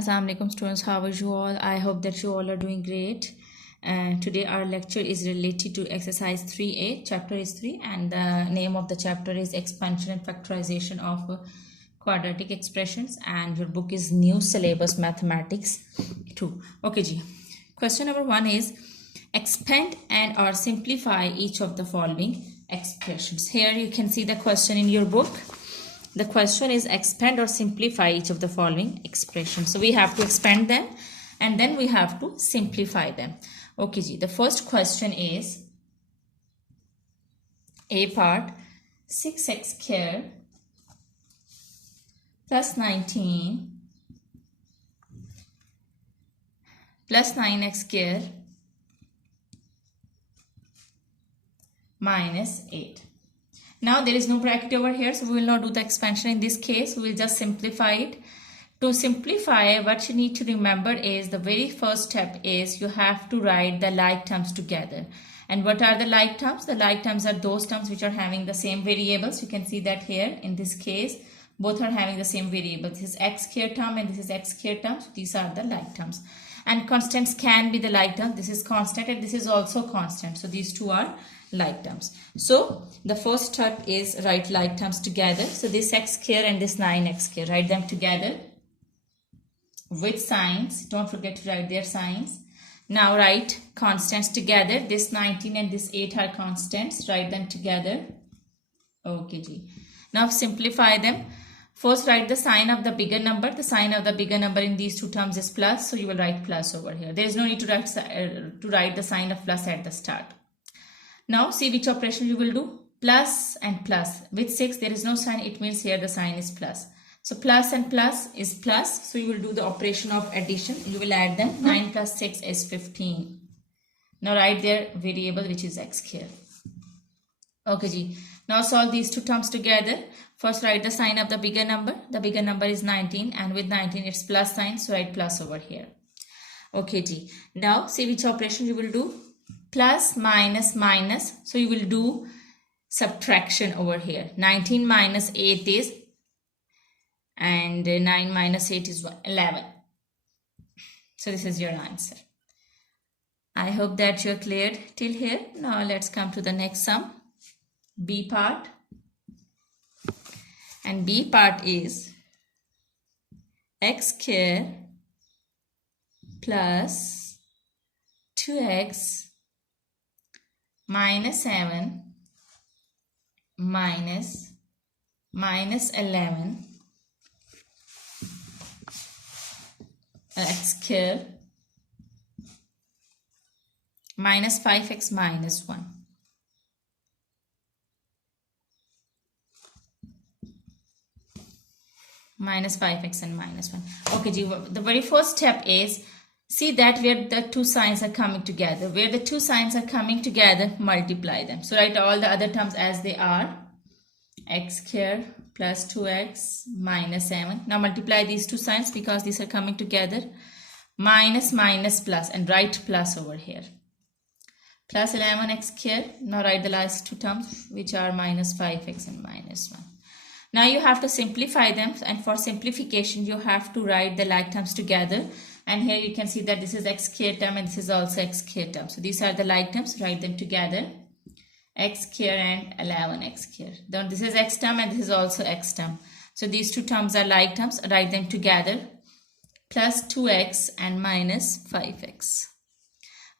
Assalamu alaikum students, how are you all? I hope that you all are doing great. Today our lecture is related to exercise 3a, chapter is 3, and the name of the chapter is expansion and factorization of quadratic expressions, and your book is New Syllabus Mathematics 2. Okay ji. Question number 1 is expand and or simplify each of the following expressions. Here you can see the question in your book. The question is expand or simplify each of the following expressions. So we have to expand them and then we have to simplify them. Okay ji, the first question is A part 6x square plus 19 plus 9x square minus 8. Now there is no bracket over here, so we will not do the expansion in this case. We will just simplify it. To simplify, what you need to remember is the very first step is you have to write the like terms together. And what are the like terms? The like terms are those terms which are having the same variables. You can see that here in this case, both are having the same variable. This is x square term and this is x square term. So these are the like terms. And constants can be the like term. This is constant and this is also constant. So these two are like terms. So the first step is write like terms together. So this x square and this 9x square, write them together with signs. Don't forget to write their signs. Now write constants together. This 19 and this 8 are constants. Write them together. Okay ji. Now simplify them. First write the sign of the bigger number. The sign of the bigger number in these two terms is plus. So you will write plus over here. There is no need to write the sign of plus at the start. Now see which operation you will do. Plus and plus. With 6 there is no sign. It means here the sign is plus. So plus and plus is plus. So you will do the operation of addition. You will add them. 9 plus 6 is 15. Now write their variable which is x square. Okay ji. Now solve these two terms together. First write the sign of the bigger number. The bigger number is 19 and with 19 it's plus sign. So write plus over here. Okay ji. Now see which operation you will do. Plus minus minus. So you will do subtraction over here. 19 minus 8 is and 9 minus 8 is 11. So this is your answer. I hope that you're cleared till here. Now let's come to the next sum. B part. And B part is x square plus 2x minus 7 minus 11 x square minus 5x minus 1. Minus 5x and minus 1. Okay, the very first step is see that where the two signs are coming together. Where the two signs are coming together, multiply them. So write all the other terms as they are. X square plus 2x minus 7. Now multiply these two signs because these are coming together. Minus minus plus and write plus over here. Plus 11x square. Now write the last two terms which are minus 5x and minus 1. Now you have to simplify them, and for simplification you have to write the like terms together. And here you can see that this is x square term and this is also x square term. So these are the like terms, write them together. X square and 11x square. Then this is x term and this is also x term. So these two terms are like terms, write them together. Plus 2x and minus 5x.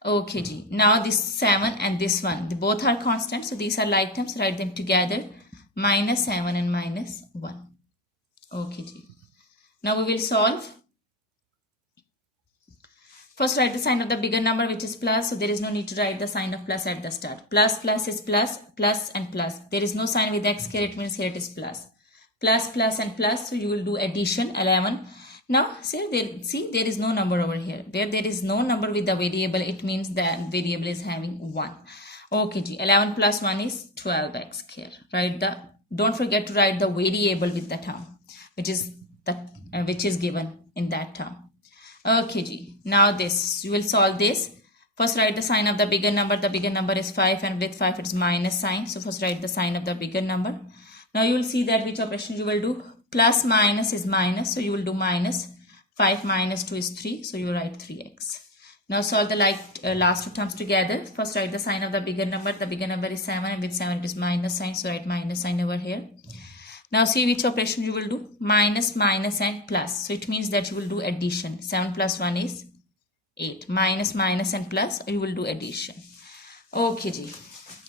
Okay ji. Now this 7 and this one, they both are constant. So these are like terms, write them together. Minus 7 and minus 1. Okay ji. Now we will solve. First write the sign of the bigger number which is plus. So there is no need to write the sign of plus at the start. Plus plus is plus, plus and plus. There is no sign with x square. It means here it is plus. Plus plus and plus. So you will do addition 11. Now see there is no number over here. Where there is no number with the variable, it means that variable is having 1. Okay ji. 11 plus 1 is 12x square. Don't forget to write the variable with the term which is given in that term. Okay ji. Now this you will solve this. First write the sign of the bigger number. The bigger number is 5 and with 5 it's minus sign. So first write the sign of the bigger number. Now you will see that which operation you will do. Plus minus is minus, so you will do minus. 5 minus 2 is 3, so you write 3x. Now solve the last two terms together. First write the sign of the bigger number. The bigger number is 7, and with 7 it is minus sign, so write minus sign over here. Now see which operation you will do. Minus, minus and plus. So it means that you will do addition. 7 plus 1 is 8. Minus, minus and plus, you will do addition. Okay ji.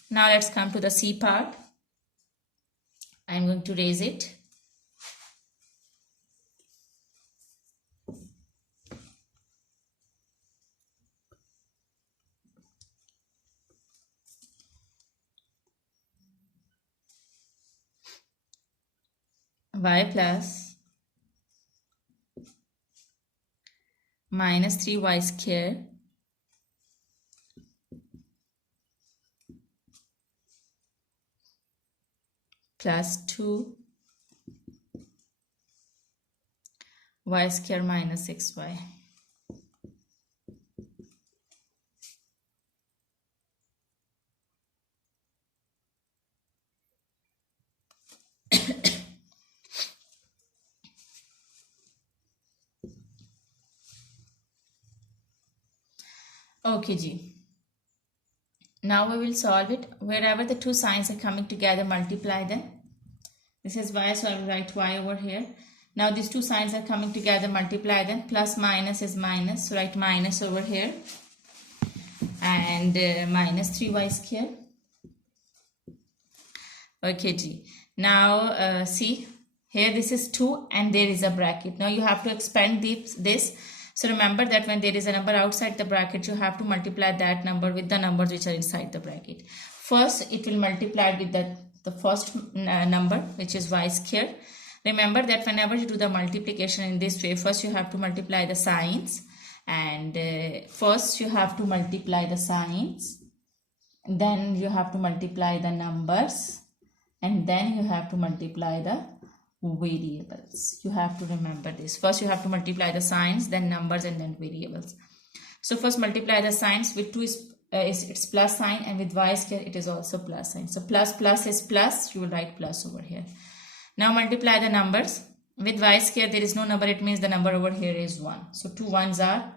Now let's come to the C part. I am going to raise it. Y plus minus 3y square plus 2 y square minus 6y. Okay ji. Now we will solve it. Wherever the two signs are coming together, multiply them. This is y, so I will write y over here. Now these two signs are coming together, multiply them. Plus minus is minus, so write minus over here. And minus 3y square. Okay ji. Now see, here this is 2 and there is a bracket. Now you have to expand this. So remember that when there is a number outside the bracket, you have to multiply that number with the numbers which are inside the bracket. First, it will multiply with the first number, which is y square. Remember that whenever you do the multiplication in this way, first you have to multiply the signs. And first you have to multiply the signs. Then you have to multiply the numbers. And then you have to multiply the variables. You have to remember this. First you have to multiply the signs, then numbers, and then variables. So first multiply the signs. With 2 it's plus sign, and with y square it is also plus sign. So plus plus is plus, you will write plus over here. Now multiply the numbers. With y square there is no number, it means the number over here is 1. So 2 ones are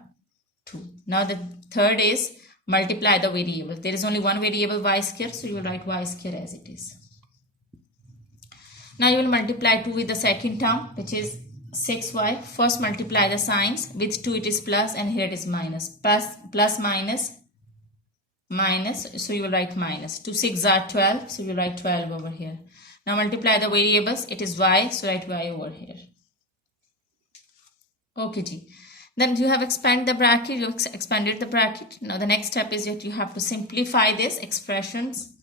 2. Now the third is multiply the variable. There is only one variable, y square, so you will write y square as it is. Now you will multiply 2 with the second term, which is 6y. First multiply the signs. With 2 it is plus, and here it is minus. Plus minus, minus, so you will write minus. 2 6 are 12, so you will write 12 over here. Now multiply the variables. It is y, so write y over here. Okay ji. Then you have expanded the bracket. You expanded the bracket. Now the next step is that you have to simplify these expressions.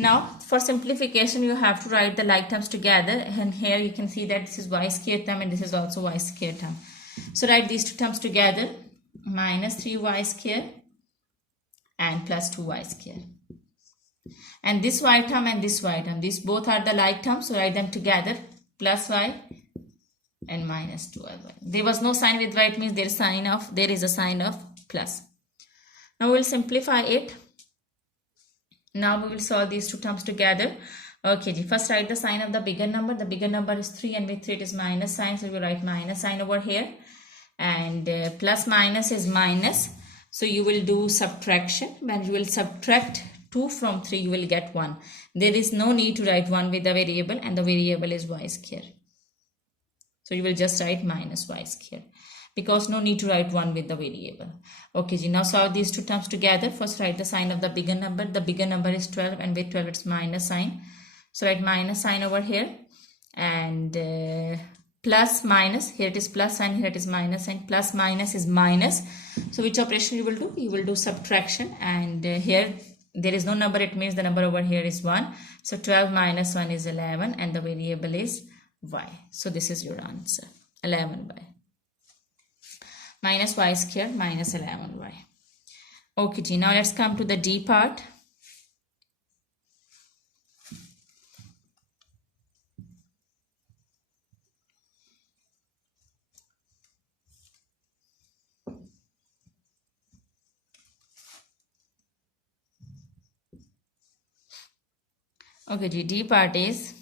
Now for simplification you have to write the like terms together, and here you can see that this is y square term and this is also y square term. So write these two terms together, minus 3y square and plus 2y square. And this y term and this y term, these both are the like terms, so write them together, plus y and minus 2y. There was no sign with y, it means there is a sign of plus. Now we will simplify it. Now we will solve these two terms together. Okay, first write the sign of the bigger number. The bigger number is 3, and with 3 it is minus sign, so we write minus sign over here. And plus minus is minus, so you will do subtraction. When you will subtract 2 from 3, you will get 1. There is no need to write 1 with the variable, and the variable is y square. So you will just write minus y square, because no need to write 1 with the variable. Okay, now solve these two terms together. First write the sign of the bigger number. The bigger number is 12, and with 12 it's minus sign. So write minus sign over here. And plus minus, here it is plus sign, here it is minus sign. Plus minus is minus. So which operation you will do? You will do subtraction. And here there is no number, it means the number over here is 1. So 12 minus 1 is 11, and the variable is y. So this is your answer, 11y. Minus y square minus 11y. Okay, now let's come to the D part. Okay, D part is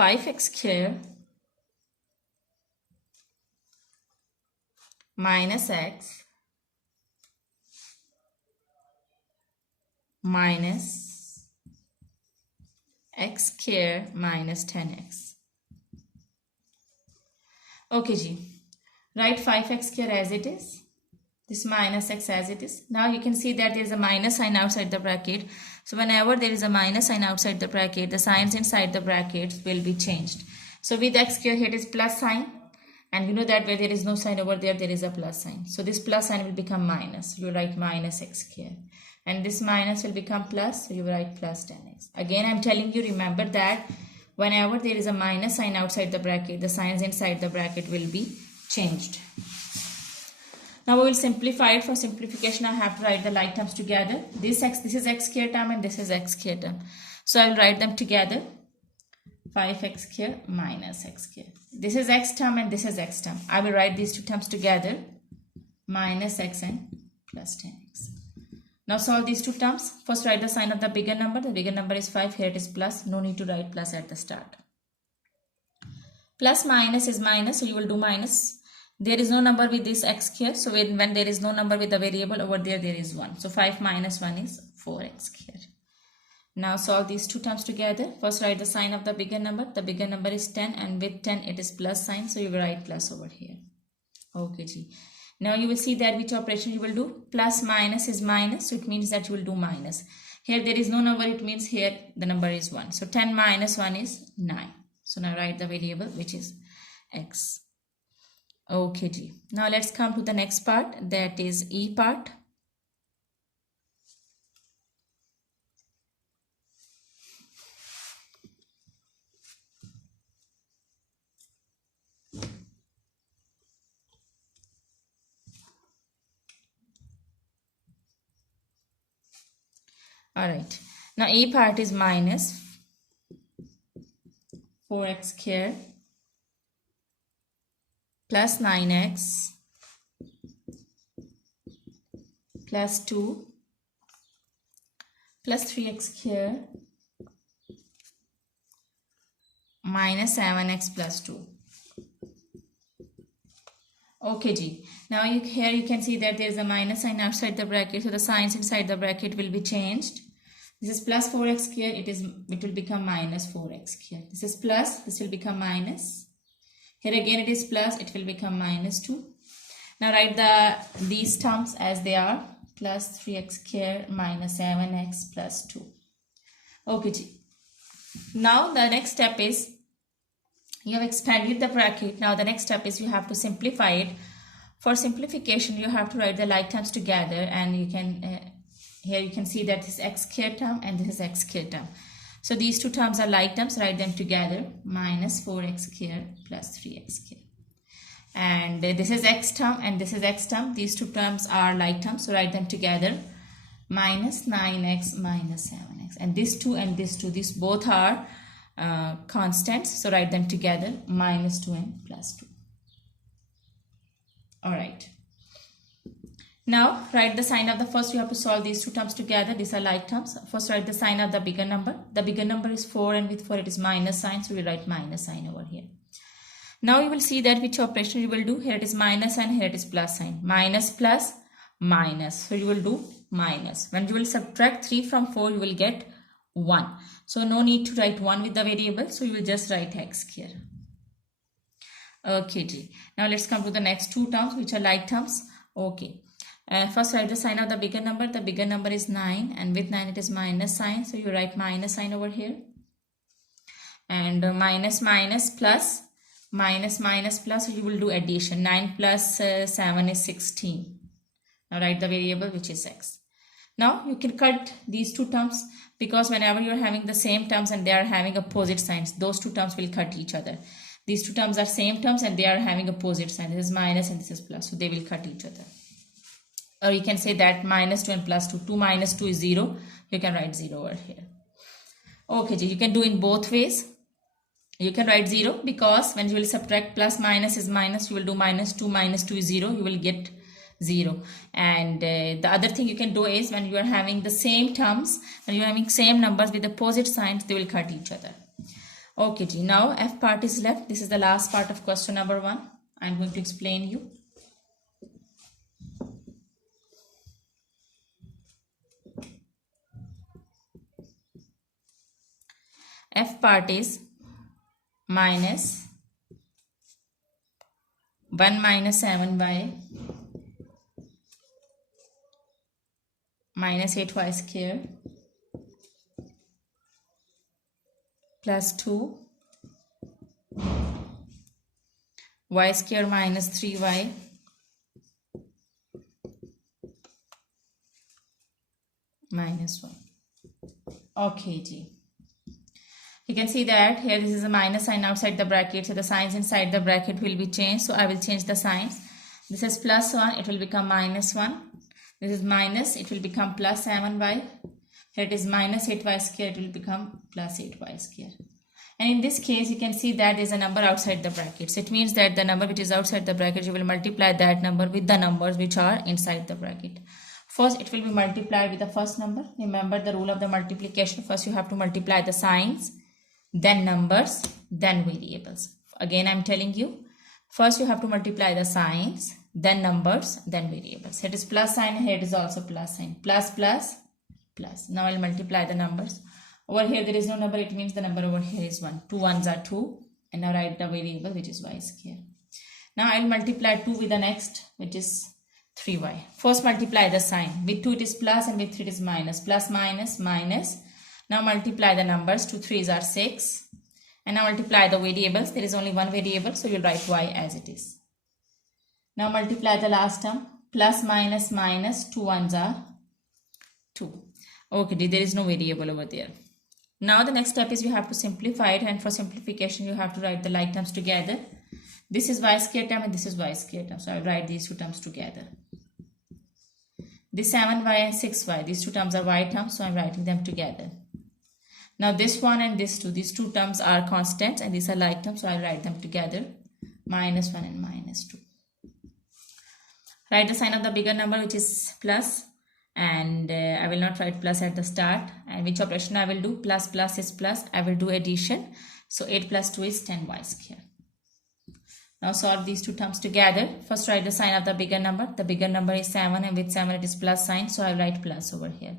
5x square minus x minus x square minus 10x. Okay ji, write 5x square as it is, this minus x as it is. Now you can see that there is a minus sign outside the bracket. So whenever there is a minus sign outside the bracket, the signs inside the brackets will be changed. So with x square here it is plus sign, and you know that where there is no sign over there, there is a plus sign. So this plus sign will become minus. You write minus x square. And this minus will become plus, so you write plus 10x. Again, I'm telling you, remember that whenever there is a minus sign outside the bracket, the signs inside the bracket will be changed. Now we will simplify it. For simplification, I have to write the like terms together. This is x square term and this is x square term. So I will write them together. 5x square minus x square. This is x term and this is x term. I will write these two terms together. Minus x and plus 10x. Now solve these two terms. First write the sign of the bigger number. The bigger number is 5. Here it is plus. No need to write plus at the start. Plus minus is minus. So you will do minus. There is no number with this x square. So when there is no number with the variable over there, there is 1. So 5 minus 1 is 4x square. Now solve these two terms together. First write the sign of the bigger number. The bigger number is 10 and with 10 it is plus sign. So you will write plus over here. Okay ji. Now you will see that which operation you will do. Plus minus is minus. So it means that you will do minus. Here there is no number. It means here the number is 1. So 10 minus 1 is 9. So now write the variable which is x. Okay ji. Now let's come to the next part. That is E part. Alright, now E part is minus 4x square plus 9x plus 2 plus 3x square minus 7x plus 2. Okay ji. Now here you can see that there is a minus sign outside the bracket, so the signs inside the bracket will be changed. This is plus 4x square, it will become minus 4x square. This is plus, this will become minus. Here again it is plus, it will become minus 2. Now write these terms as they are. Plus 3x square minus 7x plus 2. Okay ji. Now the next step is, you have expanded the bracket. Now the next step is you have to simplify it. For simplification, you have to write the like terms together, and you can here you can see that this x square term and this is x square term. So these two terms are like terms. Write them together. Minus 4x square plus 3x square. And this is x term and this is x term. These two terms are like terms. So write them together. Minus 9x minus 7x. And this 2 and this 2, these both are constants. So write them together. Minus 2 and plus 2. Alright. Now write the sign of the first. You have to solve these two terms together. These are like terms. First write the sign of the bigger number. The bigger number is 4 and with 4 it is minus sign. So we write minus sign over here. Now you will see that which operation you will do. Here it is minus sign, here it is plus sign. Minus plus minus. So you will do minus. When you will subtract 3 from 4, you will get 1. So no need to write 1 with the variable. So you will just write x square. Okay ji. Now let's come to the next two terms which are like terms. Okay. First write the sign of the bigger number. The bigger number is 9 and with 9 it is minus sign. So you write minus sign over here. And minus minus plus. Minus minus plus, so you will do addition. 9 plus 7 is 16. Now write the variable which is x. Now you can cut these two terms, because whenever you are having the same terms and they are having opposite signs, those two terms will cut each other. These two terms are same terms and they are having opposite signs. This is minus and this is plus, so they will cut each other. Or you can say that minus 2 and plus 2. 2 minus 2 is 0. You can write 0 over here. Okay, you can do in both ways. You can write 0, because when you will subtract plus minus is minus, you will do minus 2 is 0, you will get 0. And the other thing you can do is, when you are having the same terms, when you are having same numbers with opposite signs, they will cut each other. Okay ji, now F part is left. This is the last part of question number 1. I am going to explain you. left part is minus 1 minus 7y minus 8y squared plus 2 y squared minus 3y minus 1. Okay, G. You can see that here this is a minus sign outside the bracket, so the signs inside the bracket will be changed. So I will change the signs. This is plus 1, it will become minus 1. This is minus, it will become plus 7y. Here it is minus 8y squared, it will become plus 8y squared. And in this case, you can see that there is a number outside the brackets. It means that the number which is outside the bracket, you will multiply that number with the numbers which are inside the bracket. First, it will be multiplied with the first number. Remember the rule of the multiplication. First, you have to multiply the signs, then numbers, then variables. Again, I am telling you, first you have to multiply the signs, then numbers, then variables. Here it is plus sign, here it is also plus sign. Plus, plus, plus. Now I will multiply the numbers. Over here there is no number, it means the number over here is 1. 2 ones are 2. And now write the variable which is y square. Now I will multiply 2 with the next, which is 3y. First multiply the sign. With 2 it is plus and with 3 it is minus. Plus, minus, minus. Now multiply the numbers. 2 3s are 6. And now multiply the variables. There is only one variable, so you'll write y as it is. Now multiply the last term. Plus, minus, minus. 2 ones are 2. Okay, there is no variable over there. Now the next step is you have to simplify it, and for simplification you have to write the like terms together. This is y square term and this is y square term. So I will write these two terms together. This 7y and 6y, these two terms are y terms, so I am writing them together. Now this one and this two, these two terms are constants and these are like terms, so I will write them together. Minus 1 and minus 2. Write the sign of the bigger number, which is plus, and I will not write plus at the start. And which operation I will do? Plus plus is plus. I will do addition. So 8 plus 2 is 10y square. Now solve these two terms together. First write the sign of the bigger number. The bigger number is 7 and with 7 it is plus sign. So I will write plus over here.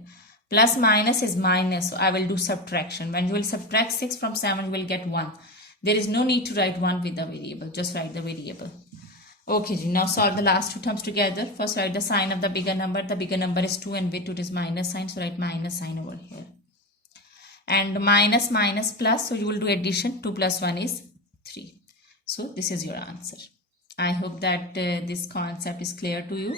Plus minus is minus. So I will do subtraction. When you will subtract 6 from 7, you will get 1. There is no need to write 1 with the variable. Just write the variable. Okay, now solve the last two terms together. First write the sign of the bigger number. The bigger number is 2 and with 2 it is minus sign. So write minus sign over here. And minus minus plus. So you will do addition. 2 plus 1 is 3. So this is your answer. I hope that this concept is clear to you.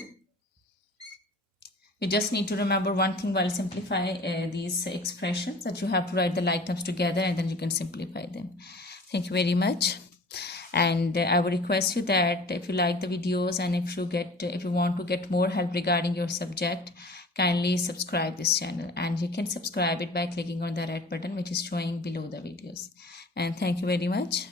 You just need to remember one thing while simplify these expressions, that you have to write the like terms together and then you can simplify them. Thank you very much. And I would request you that if you like the videos and if you want to get more help regarding your subject, kindly subscribe this channel, and you can subscribe it by clicking on the red button which is showing below the videos. And thank you very much.